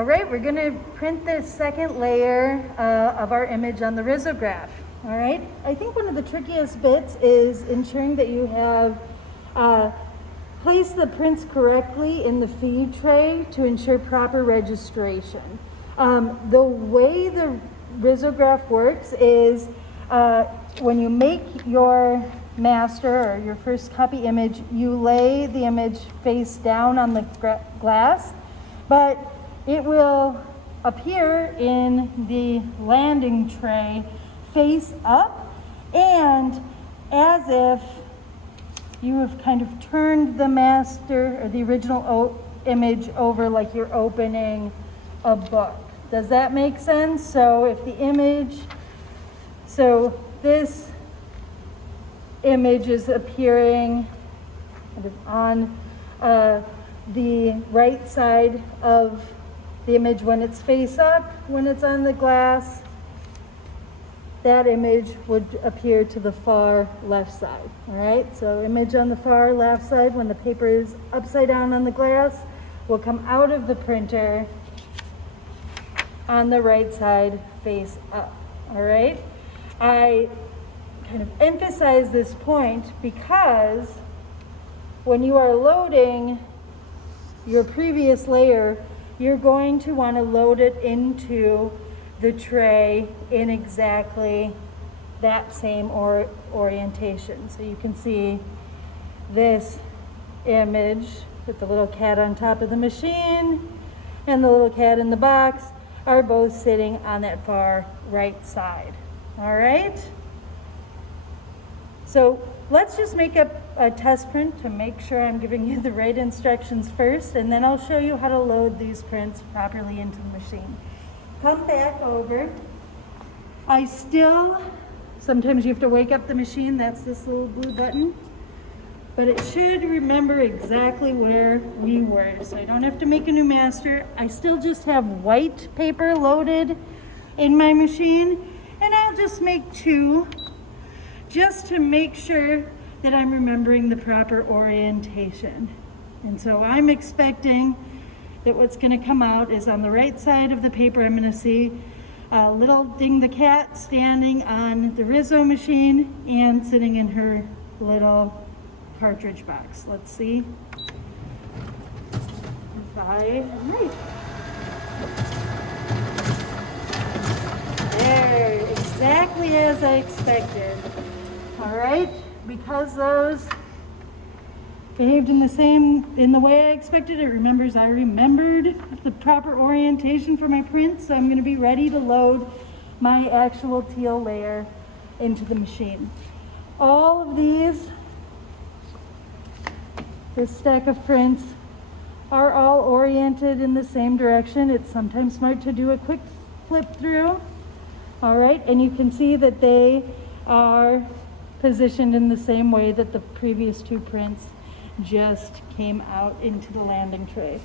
All right, we're gonna print this second layer of our image on the Risograph. All right, I think one of the trickiest bits is ensuring that you have placed the prints correctly in the feed tray to ensure proper registration. The way the Risograph works is when you make your master or your first copy image, you lay the image face down on the glass, but it will appear in the landing tray face up and as if you have kind of turned the master or the original image over like you're opening a book. Does that make sense? So if the image, so this image is appearing kind of on the right side of the image when it's face up, when it's on the glass, that image would appear to the far left side, all right? So image on the far left side when the paper is upside down on the glass will come out of the printer on the right side face up, all right? I kind of emphasize this point because when you are loading your previous layer, you're going to want to load it into the tray in exactly that same orientation. So you can see this image with the little cat on top of the machine and the little cat in the box are both sitting on that far right side. All right? So let's just make up a test print to make sure I'm giving you the right instructions first, and then I'll show you how to load these prints properly into the machine. Come back over. Sometimes you have to wake up the machine, that's this little blue button, but it should remember exactly where we were, so I don't have to make a new master. I still just have white paper loaded in my machine, and I'll just make two just to make sure that I'm remembering the proper orientation. And so I'm expecting that what's going to come out is on the right side of the paper, I'm going to see little Ding the cat standing on the Rizzo machine and sitting in her little cartridge box. Let's see. Right. There, exactly as I expected. All right, because those behaved in the way I expected, I remembered the proper orientation for my print, so I'm going to be ready to load my actual teal layer into the machine. All of this stack of prints are all oriented in the same direction. It's sometimes smart to do a quick flip through. All right, and you can see that they are positioned in the same way that the previous two prints just came out into the landing tray.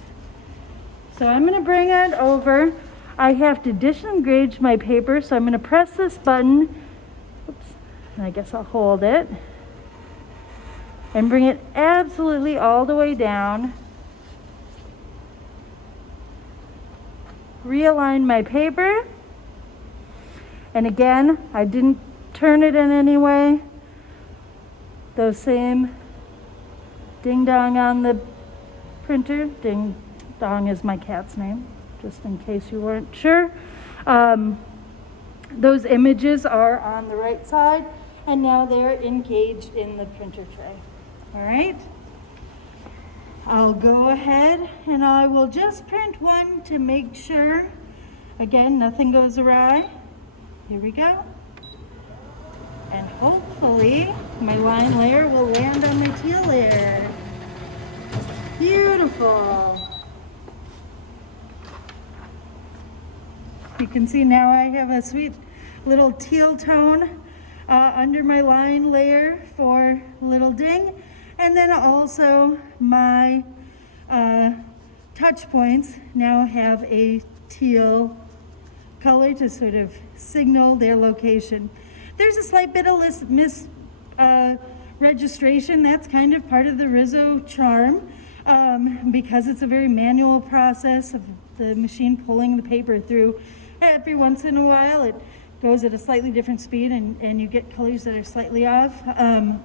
So I'm going to bring it over. I have to disengage my paper, so I'm going to press this button. Oops, and I guess I'll hold it. And bring it absolutely all the way down. Realign my paper. And again, I didn't turn it in any way. Those same ding dong on the printer. Ding dong is my cat's name, just in case you weren't sure. Those images are on the right side, and now they're engaged in the printer tray. All right? I'll go ahead and I will just print one to make sure, again, nothing goes awry. Here we go. And hopefully my line layer will land on my teal layer. Beautiful. You can see now I have a sweet little teal tone under my line layer for little ding. And then also my touch points now have a teal color to sort of signal their location. There's a slight bit of registration. That's kind of part of the Rizzo charm because it's a very manual process of the machine pulling the paper through. Every once in a while it goes at a slightly different speed and you get colors that are slightly off,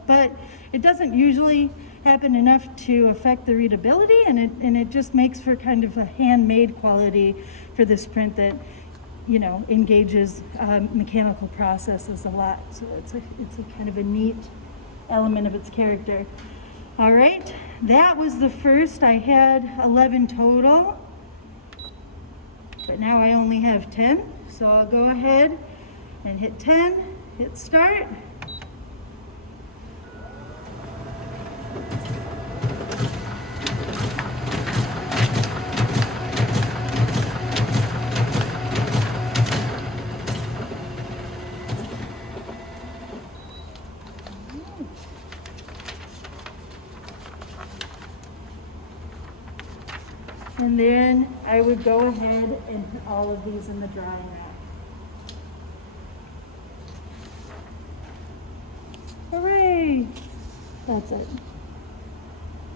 but it doesn't usually happen enough to affect the readability, and it just makes for kind of a handmade quality for this print that, you know, engages mechanical processes a lot. So it's a kind of a neat element of its character. All right, that was the first. I had 11 total, but now I only have 10. So I'll go ahead and hit 10, hit start. And then I would go ahead and put all of these in the drying rack. Hooray! That's it.